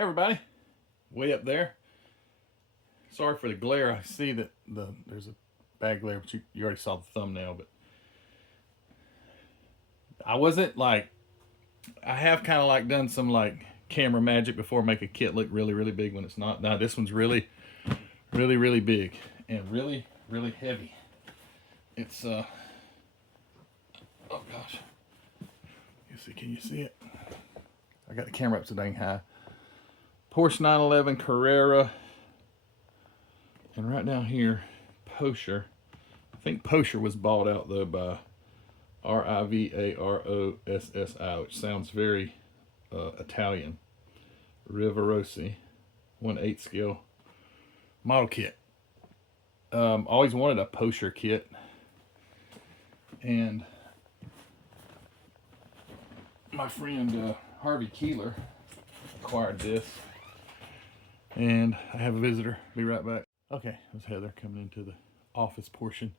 Hey everybody, way up there. Sorry for the glare. I see that there's a bad glare, but you already saw the thumbnail. But I wasn't like, I have kind of like done some like camera magic before, make a kit look really, really big when it's not. Now this one's really, really, really big and really, really heavy. It's oh gosh, can you see it? I got the camera up so dang high. Porsche 911 Carrera. And right down here, Porsche. I think Porsche was bought out though by Rivarossi, which sounds very Italian. Rivarossi, 1/8 scale model kit. Always wanted a Porsche kit, and my friend Harvey Keeler acquired this. And I have a visitor. Be right back. Okay, that's Heather coming into the office portion.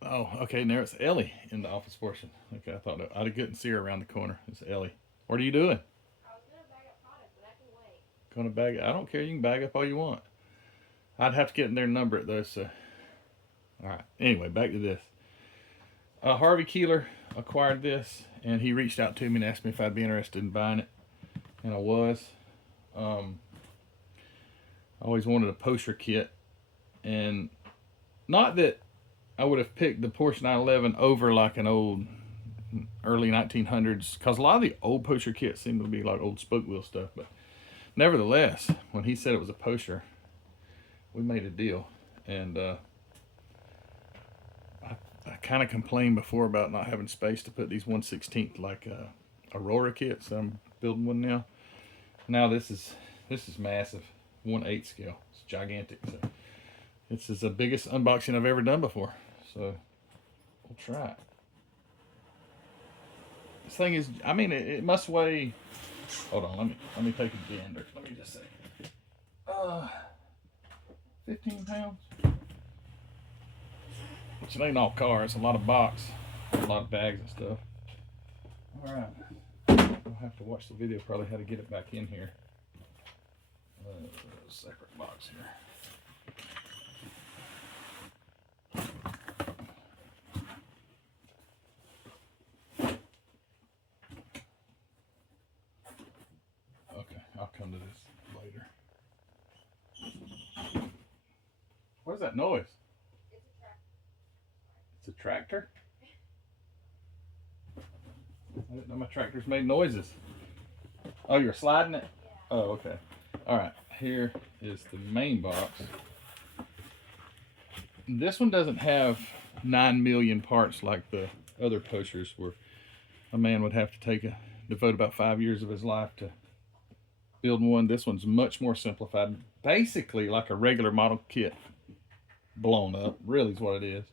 Oh, okay, and there's Ellie in the office portion. Okay, I thought I couldn't see her around the corner. It's Ellie. What are you doing? I was gonna bag up product, but I can wait. Gonna bag it? I don't care. You can bag up all you want. I'd have to get in there and number it though. So, all right. Anyway, back to this. Harvey Keeler acquired this, and he reached out to me and asked me if I'd be interested in buying it, and I was. I always wanted a Porsche kit, and not that I would have picked the Porsche 911 over like an old early 1900s, because a lot of the old Porsche kits seem to be like old spoke wheel stuff. But nevertheless, when he said it was a Porsche, we made a deal. And I kind of complained before about not having space to put these 1/16 like Aurora kits. So I'm building one now. Now this is massive, 1/8 scale. It's gigantic. So this is the biggest unboxing I've ever done before. So we'll try it. This thing is, I mean, it must weigh. Hold on, let me take a gander. Let me just say, 15 pounds. Which it ain't all cars. A lot of box, a lot of bags and stuff. All right. I'll have to watch the video probably how to get it back in here. Separate box here. Okay, I'll come to this later. What is that noise? It's a tractor. I didn't know my tractors made noises. Oh, you're sliding it? Yeah. Oh, okay. All right, here is the main box. This one doesn't have 9 million parts like the other Porsches, where a man would have to devote about 5 years of his life to building one. This one's much more simplified. Basically like a regular model kit blown up, really is what it is.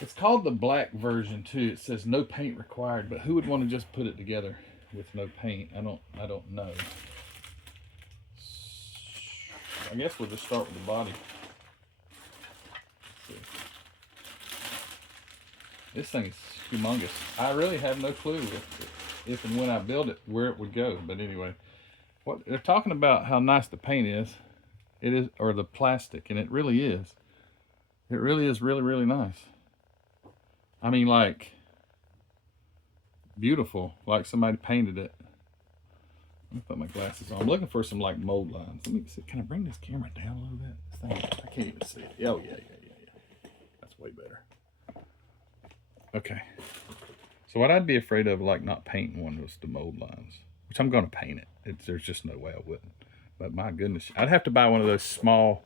It's called the black version too. It says no paint required, but who would want to just put it together with no paint? I don't know. I guess we'll just start with the body. This thing is humongous. I really have no clue if and when I build it where it would go. But anyway, what they're talking about how nice the paint is. It is, or the plastic, and it really is. It really is really, really nice. I mean, like, beautiful, like somebody painted it. Let me put my glasses on. I'm looking for some like mold lines. Let me see. Can I bring this camera down a little bit? This thing, I can't even see it. Oh yeah. That's way better. Okay. So what I'd be afraid of, like not painting one, was the mold lines, which I'm going to paint it. There's just no way I wouldn't. But my goodness, I'd have to buy one of those small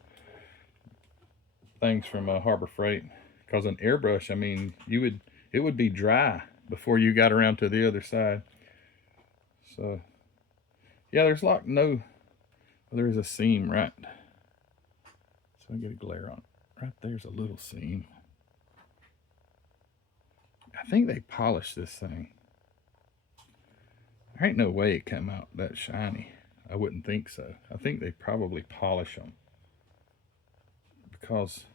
things from Harbor Freight, because an airbrush, I mean, it would be dry before you got around to the other side. So yeah, there's like there is a seam right, so I get a glare on it. Right there's a little seam. I think they polished this thing. There ain't no way it come out that shiny. I wouldn't think so. I think they probably polish them, because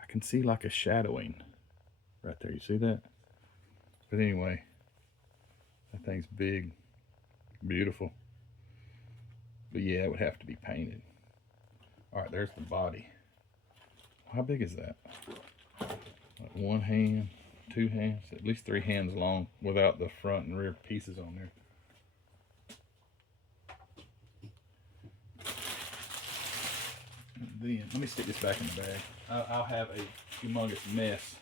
I can see like a shadowing right there. You see that? But anyway, that thing's big. Beautiful. But yeah, it would have to be painted. All right, there's the body. How big is that? Like 1 hand, 2 hands, at least 3 hands long without the front and rear pieces on there. And then, let me stick this back in the bag. I'll have a humongous mess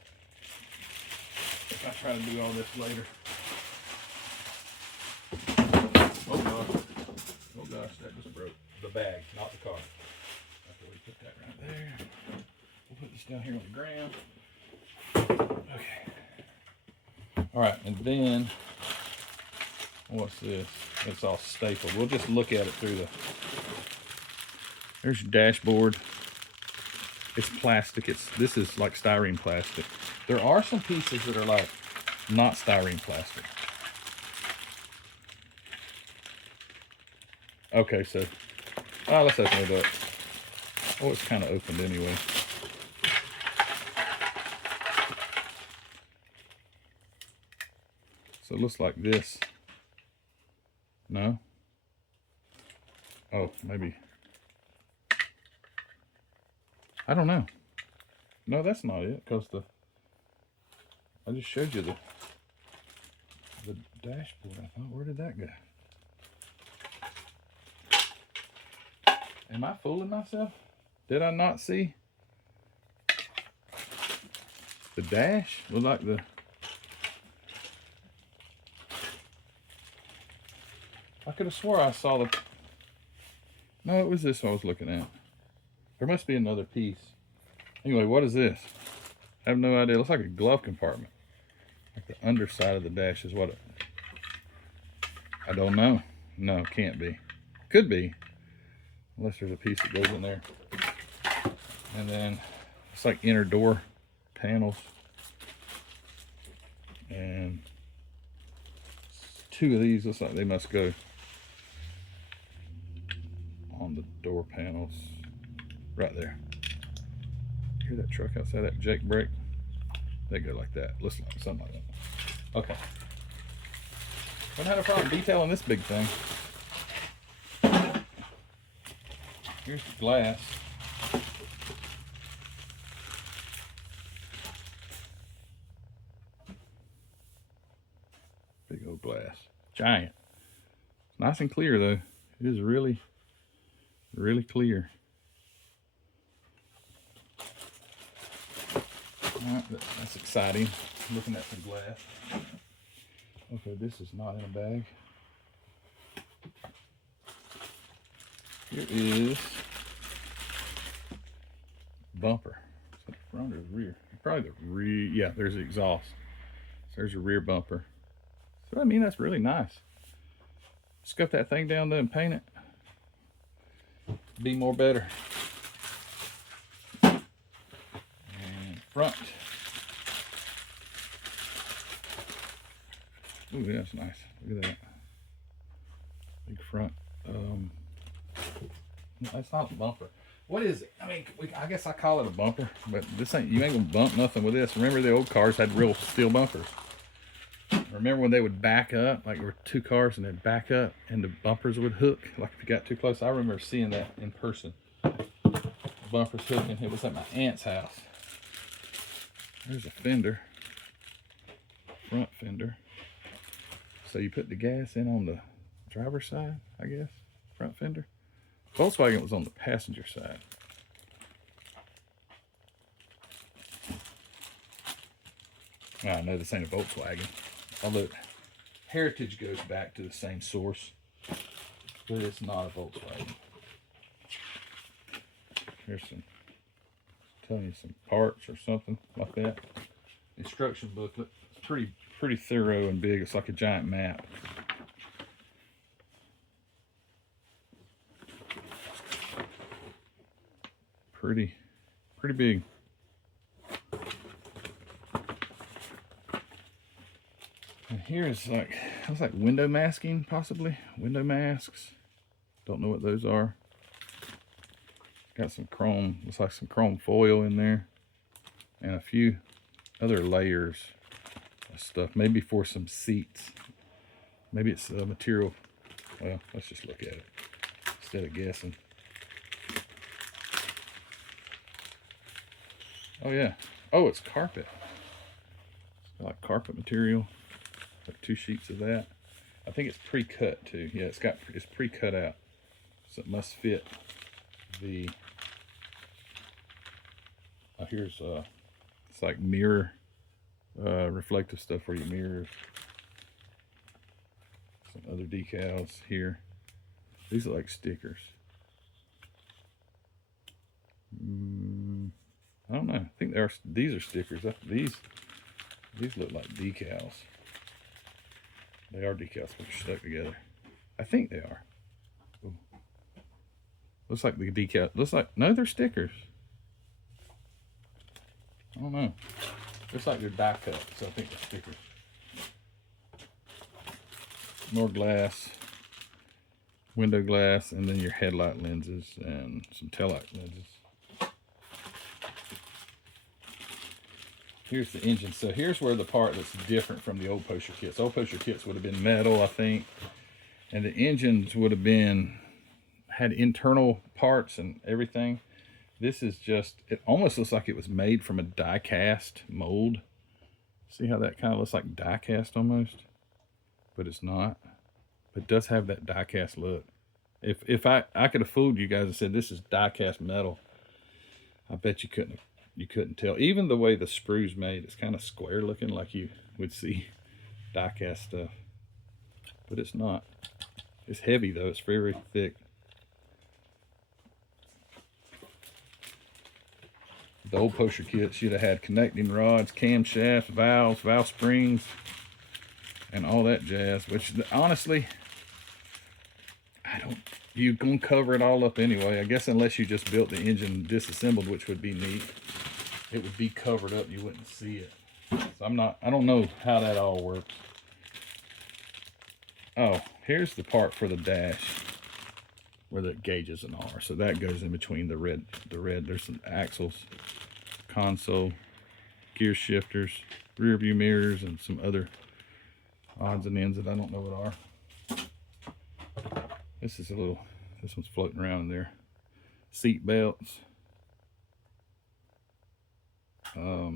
if I try to do all this later. Oh gosh. Oh gosh, that just broke. The bag, not the car. Okay, we put that right there. We'll put this down here on the ground. Okay. All right, and then what's this? It's all stapled. We'll just look at it through the. There's your dashboard. It's plastic. This is like styrene plastic. There are some pieces that are like not styrene plastic. Okay, so let's open it up. Oh, it's kind of opened anyway. So it looks like this. No? Oh, maybe. I don't know. No, that's not it, because I just showed you the dashboard. I thought, where did that go? Am I fooling myself? Did I not see the dash? Was like the. I could have swore I saw the. No, it was this I was looking at. There must be another piece. Anyway, what is this? I have no idea. It looks like a glove compartment. Like the underside of the dash is what it. I don't know. No, can't be. Could be. Unless there's a piece that goes in there. And then it's like inner door panels. And 2 of these looks like they must go on the door panels. Right there. Hear that truck outside, that Jake brake? They go like that. Looks like something like that. Okay. Don't have a problem detailing this big thing. Here's the glass. Big old glass. Giant. Nice and clear though. It is really, really clear. Alright, that's exciting. Looking at some glass. Okay, this is not in a bag. Here is bumper. Is that the front or the rear? Probably the rear. Yeah, there's the exhaust. So there's a rear bumper. So I mean, that's really nice. Scuff that thing down there and paint it. Be more better. And front. Ooh, that's nice. Look at that. Big front. That's not a bumper. What is it? I mean, I guess I call it a bumper, but this ain't. You ain't gonna bump nothing with this. Remember the old cars had real steel bumpers. Remember when they would back up, like there were 2 cars and they'd back up and the bumpers would hook, like if you got too close. I remember seeing that in person. The bumpers hooking. It was at my aunt's house. There's a fender, front fender. So you put the gas in on the driver's side, I guess, front fender. Volkswagen was on the passenger side. I know this ain't a Volkswagen, although heritage goes back to the same source, but it's not a Volkswagen. Here's some, telling you some parts or something like that. Instruction booklet. It's pretty thorough and big. It's like a giant map. Pretty big. And here's like, looks like window masking, possibly. Window masks. Don't know what those are. Got some chrome, looks like some chrome foil in there. And a few other layers of stuff. Maybe for some seats. Maybe it's material Well, let's just look at it instead of guessing. Oh yeah. Oh, it's carpet. It's like carpet material. Like 2 sheets of that. I think it's pre-cut too. Yeah, it's pre-cut out. So it must fit the here's it's like mirror reflective stuff for your mirrors. Some other decals here. These are like stickers. I don't know. I think these are stickers. These look like decals. They are decals, but they're stuck together. I think they are. Ooh. Looks like the decal. Looks like, no, they're stickers. I don't know. Looks like they're die cut, so I think they're stickers. More glass, window glass, and then your headlight lenses and some taillight lenses. Here's the engine. So here's where the part that's different from the old Porsche kits. Old Porsche kits would have been metal, I think, and the engines would have had internal parts and everything. This is just, it almost looks like it was made from a die cast mold. See how that kind of looks like die cast almost? But it's not. But it does have that die cast look. If I could have fooled you guys and said this is die cast metal, I bet you couldn't tell. Even the way the sprue's made, it's kind of square looking, like you would see die cast stuff. But it's not. It's heavy though, it's very, very thick. The old Porsche kit should have had connecting rods, camshafts, valves, valve springs, and all that jazz, which honestly, you're gonna cover it all up anyway. I guess unless you just built the engine disassembled, which would be neat. It would be covered up, you wouldn't see it. So I don't know how that all works. Oh, here's the part for the dash where the gauges and all are. So that goes in between the red. There's some axles, console, gear shifters, rear view mirrors, and some other odds and ends that I don't know what are. This one's floating around in there. Seat belts. Yeah,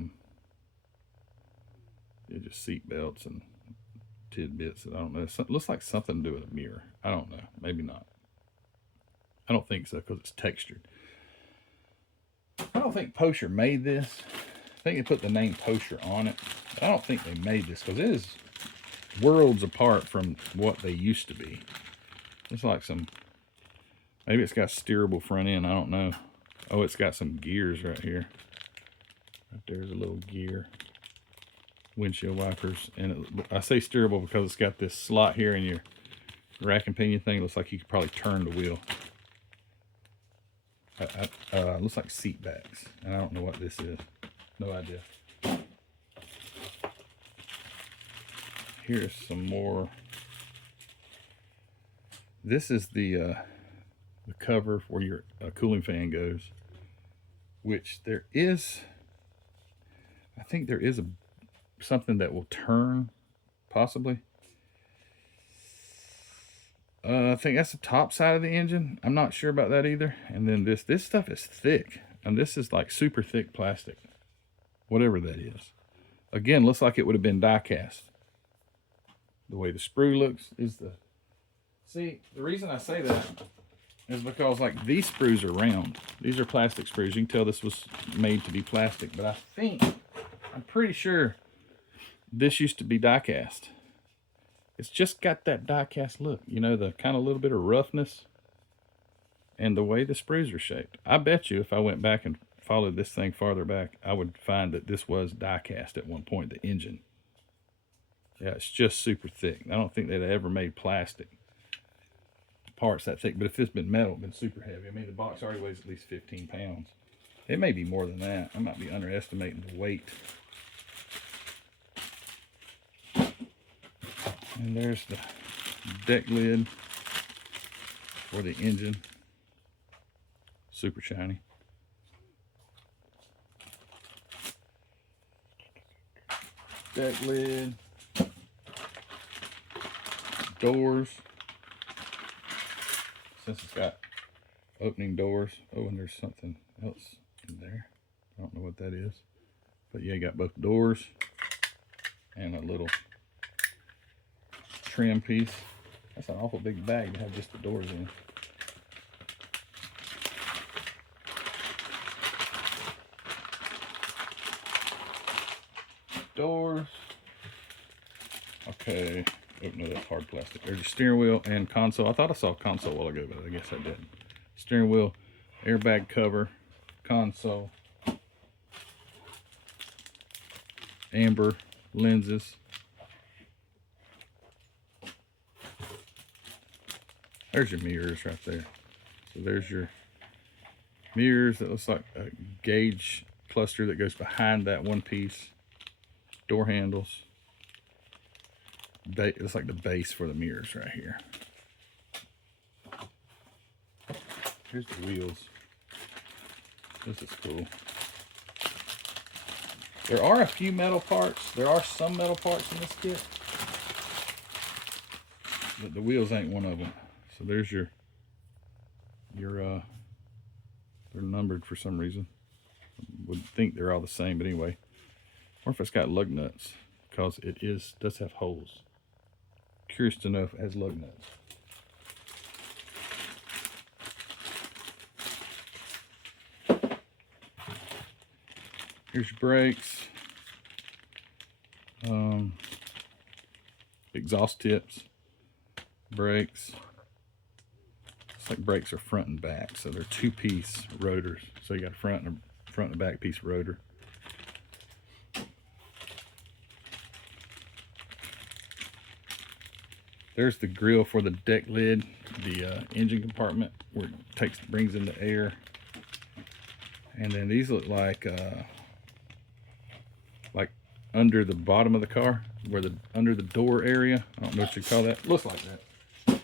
just seat belts and tidbits that I don't know. It looks like something to do with a mirror. I don't know. Maybe not. I don't think so because it's textured. I don't think Porsche made this. I think they put the name Porsche on it. But I don't think they made this because it is worlds apart from what they used to be. It's like maybe it's got steerable front end. I don't know. Oh, it's got some gears right here. Right there's a little gear. Windshield wipers. And I say steerable because it's got this slot here in your rack and pinion thing. It looks like you could probably turn the wheel. Looks like seat backs. And I don't know what this is. No idea. Here's some more. This is the cover where your cooling fan goes, which there is, I think there is something that will turn, possibly. I think that's the top side of the engine. I'm not sure about that either. And then this stuff is thick, and this is like super thick plastic, whatever that is. Again, looks like it would have been die cast. The way the sprue looks is see, the reason I say that is because like these sprues are round. These are plastic sprues. You can tell this was made to be plastic, but I'm pretty sure this used to be die cast. It's just got that die cast look, you know, the kind of little bit of roughness and the way the sprues are shaped. I bet you if I went back and followed this thing farther back, I would find that this was die cast at one point, the engine. Yeah, it's just super thick. I don't think they'd ever made plastic parts that thick, but if it's been metal, it's been super heavy. I mean, the box already weighs at least 15 pounds. It may be more than that. I might be underestimating the weight. And there's the deck lid for the engine. Super shiny. Deck lid. Doors. since it's got opening doors. Oh, and there's something else in there. I don't know what that is. But yeah, you got both doors and a little trim piece. That's an awful big bag to have just the doors in. Doors. Okay. Oh, no, that's hard plastic. There's a steering wheel and console. I thought I saw a console a while ago, but I guess I didn't. Steering wheel, airbag cover, console, amber lenses. There's your mirrors right there. So there's your mirrors. That looks like a gauge cluster that goes behind that one piece. Door handles. It's like the base for the mirrors right here. Here's the wheels. This is cool. There are a few metal parts. There are some metal parts in this kit, but the wheels ain't one of them. So there's your they're numbered for some reason. Would think they're all the same, but anyway. Or if it's got lug nuts, because it does have holes. Curious to know if it has lug nuts. Here's your brakes. Exhaust tips. Brakes. It's like brakes are front and back, so they're two-piece rotors. So you got a front and back piece rotor. There's the grill for the deck lid, the engine compartment where it brings in the air. And then these look like under the bottom of the car, where under the door area. I don't know what you call that. Looks like that.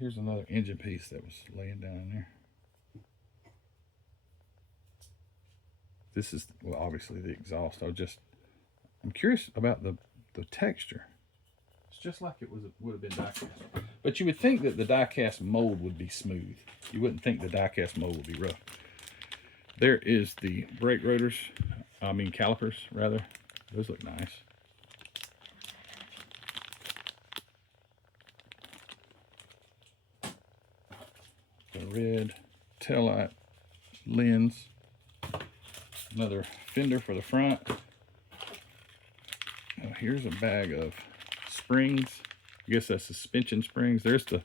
Here's another engine piece that was laying down in there. This is, well, obviously the exhaust. I'm curious about the texture. It's just like it would have been die cast. But you would think that the die cast mold would be smooth. You wouldn't think the die cast mold would be rough. There is the brake rotors. Calipers, rather. Those look nice. The red taillight lens. Another fender for the front. Now here's a bag of springs. I guess that's suspension springs. There's the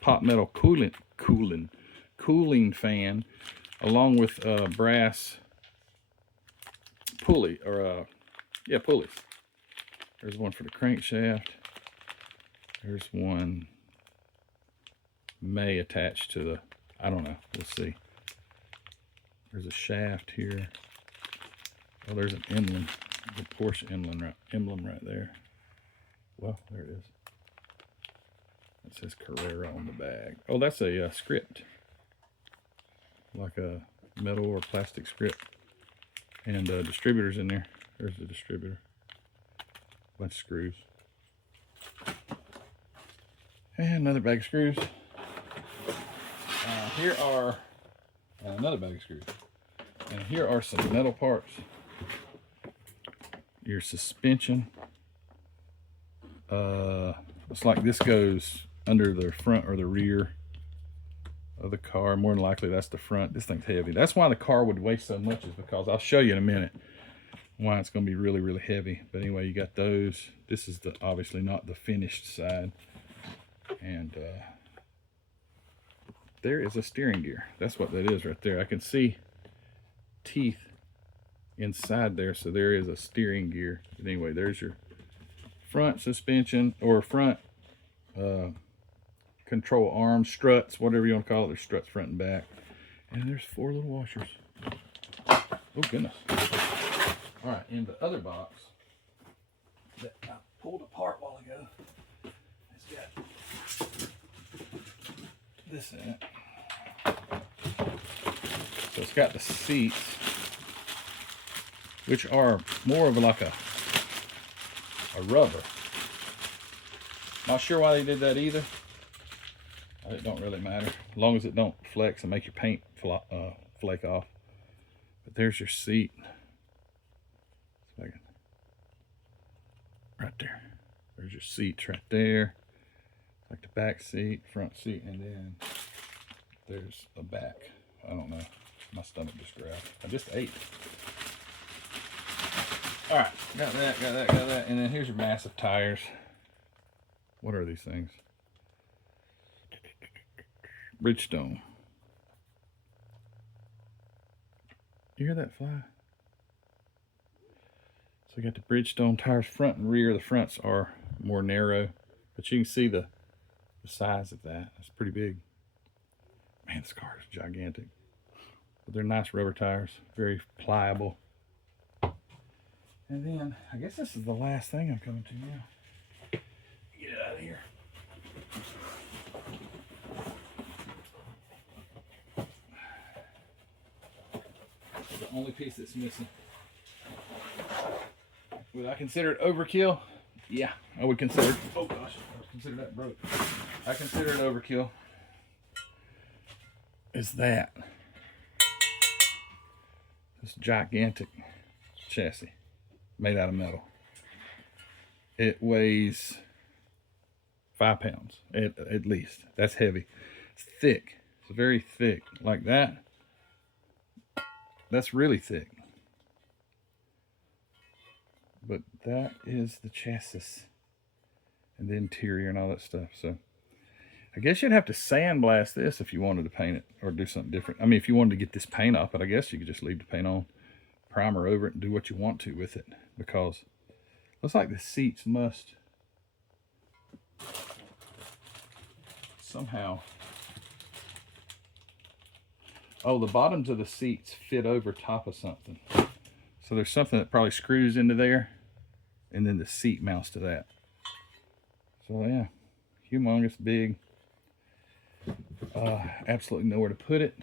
pop metal cooling fan, along with brass pulley, or pulleys. There's one for the crankshaft. There's one may attach to the, I don't know, we'll see. There's a shaft here. Oh, there's an emblem, the Porsche emblem right there. Well, there it is. It says Carrera on the bag. Oh, that's a script, like a metal or plastic script. And distributors in there. There's the distributor. Bunch of screws. And another bag of screws. Here are another bag of screws. And here are some metal parts. Your suspension. It's like this goes under the front or the rear of the car. More than likely that's the front. This thing's heavy. That's why the car would weigh so much, is because I'll show you in a minute why it's going to be really, really heavy. But anyway, you got those. This is obviously not the finished side. And there is a steering gear. That's what that is right there. I can see teeth inside there, so there is a steering gear. But anyway, there's your front suspension, or front control arms, struts, whatever you want to call it. There's struts front and back. And there's 4 little washers. Oh, goodness. All right, in the other box that I pulled apart a while ago, it's got this in it. So it's got the seats, which are more of like a rubber. Not sure why they did that either. I it don't really matter, as long as it don't flex and make your paint flake off. But there's your seat. Right there. There's your seats right there. Like the back seat, front seat, and then there's a back. I don't know. My stomach just growled. I just ate. All right, got that. And then here's your massive tires. What are these things? Bridgestone. You hear that fly? So we got the Bridgestone tires, front and rear. The fronts are more narrow, but you can see the size of that. It's pretty big. Man, this car is gigantic. But they're nice rubber tires, very pliable. And then, I guess this is the last thing I'm coming to now. Get it out of here. This is the only piece that's missing. Would I consider it overkill? Yeah, I would consider it. Oh gosh, I would consider that broke. I consider it overkill. Is that this gigantic chassis made out of metal? It weighs 5 pounds at least. That's heavy. It's thick. It's very thick. Like that. That's really thick. But that is the chassis and the interior and all that stuff. So I guess you'd have to sandblast this if you wanted to paint it or do something different. I mean, if you wanted to get this paint off, but I guess you could just leave the paint on, primer over it, and do what you want to with it, because it looks like the seats must somehow, oh, the bottoms of the seats fit over top of something. So there's something that probably screws into there, and then the seat mounts to that. So yeah, humongous, big. Absolutely nowhere to put it,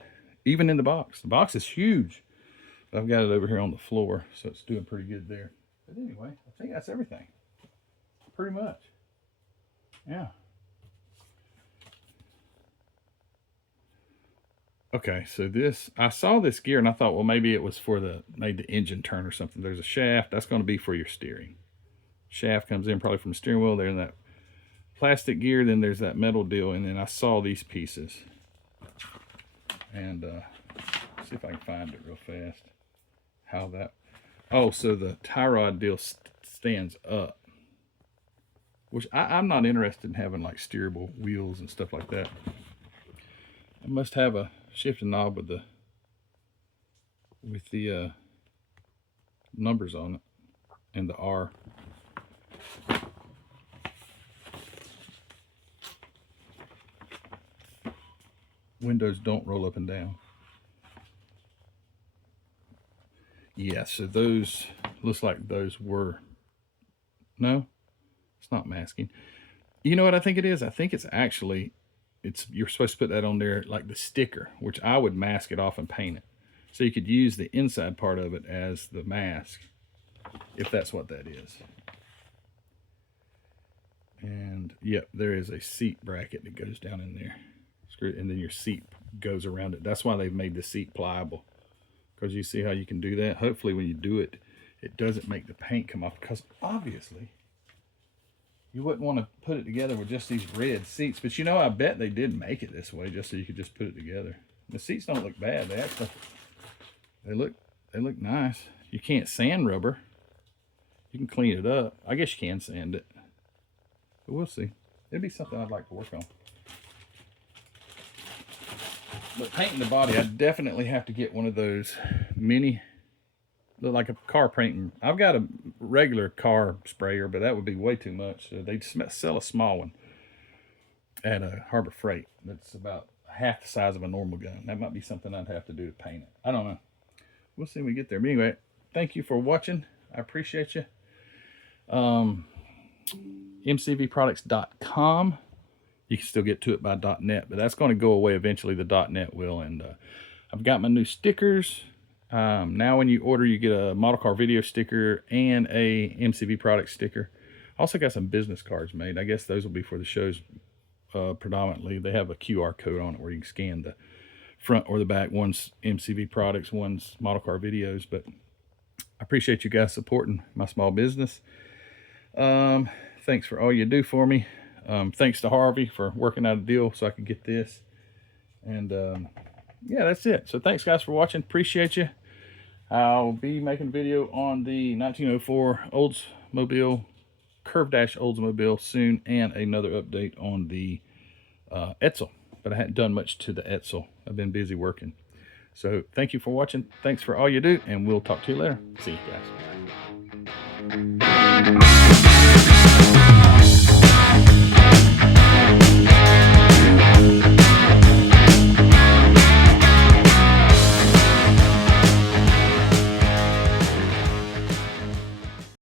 even in the box. The box is huge. I've got it over here on the floor, so it's doing pretty good there. But anyway, I think that's everything. Pretty much. Yeah. Okay, so this, I saw this gear and I thought, well, maybe it was for made the engine turn or something. There's a shaft. That's going to be for your steering. Shaft comes in probably from the steering wheel. There's that plastic gear, then there's that metal deal, and then I saw these pieces. And see if I can find it real fast. How that, oh, so the tie rod deal stands up. Which I'm not interested in having like steerable wheels and stuff like that. I must have a shifting knob with the numbers on it and the R. Windows don't roll up and down. Yeah, so those, looks like those were, no, it's not masking. You know what I think it is? I think it's actually, you're supposed to put that on there like the sticker, which I would mask it off and paint it. So you could use the inside part of it as the mask, if that's what that is. And yep, there is a seat bracket that goes down in there. And then your seat goes around it. That's why they've made the seat pliable, because you see how you can do that. Hopefully when you do it, it doesn't make the paint come off, because obviously you wouldn't want to put it together with just these red seats. But you know, I bet they did make it this way just so you could just put it together. The seats don't look bad. They actually, they look nice. You can't sand rubber. You can clean it up. I guess you can sand it, but we'll see. It'd be something I'd like to work on. But painting the body, I definitely have to get one of those mini, like a car painting. I've got a regular car sprayer, but that would be way too much. So they sell a small one at a Harbor Freight that's about half the size of a normal gun. That might be something I'd have to do to paint it. I don't know. We'll see when we get there. But anyway, thank you for watching. I appreciate you. mcvproducts.com. You can still get to it by .net, but that's going to go away eventually. The .net will. And I've got my new stickers. Now when you order, you get a model car video sticker and a MCV product sticker. Also got some business cards made. I guess those will be for the shows predominantly. They have a QR code on it where you can scan the front or the back. One's MCV products, one's model car videos. But I appreciate you guys supporting my small business. Thanks for all you do for me. Thanks to Harvey for working out a deal so I could get this. And yeah, that's it. So thanks guys for watching. Appreciate you. I'll be making a video on the 1904 Oldsmobile Curve Dash Oldsmobile soon, and another update on the Edsel. But I hadn't done much to the Edsel. I've been busy working. So thank you for watching. Thanks for all you do, and we'll talk to you later. See you guys.